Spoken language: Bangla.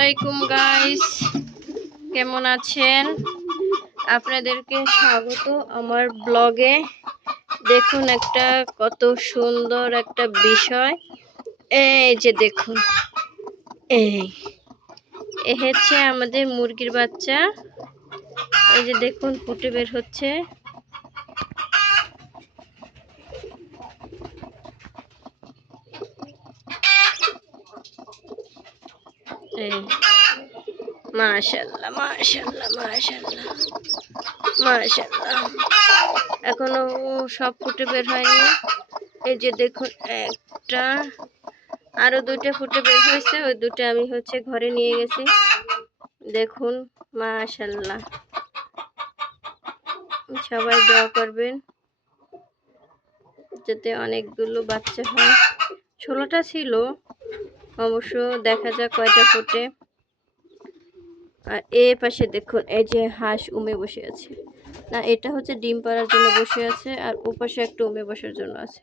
আলাইকুম গাইস, কেমন আছেন? আপনাদেরকে স্বাগত আমার ব্লগে। দেখুন একটা কত সুন্দর একটা বিষয়। এই যে দেখুন, এই হচ্ছে আমাদের মুরগির বাচ্চা। এই যে দেখুন ফুটে বের হচ্ছে। এই মাশাআল্লাহ মাশাআল্লাহ মাশাআল্লাহ মাশাআল্লাহ, এখনো সব ফুটে বের হয়নি। এই যে দেখুন একটা, আরো দুইটা ফুটে বের হয়েছে। ওই দুটো আমি ঘরে নিয়ে গেছি। দেখুন মাশাআল্লাহ, সবাই দোয়া করবেন যাতে অনেকগুলো বাচ্চা হয়। 16টা ছিল, অবশ্য দেখা যাক কয়টা ফোটে। আর এ পাশে দেখুন, এই যে হাঁস উমে বসে আছে। না, এটা হচ্ছে ডিম পাড়ার জন্য বসে আছে, আর ও পাশে একটা উমে বসার জন্য আছে।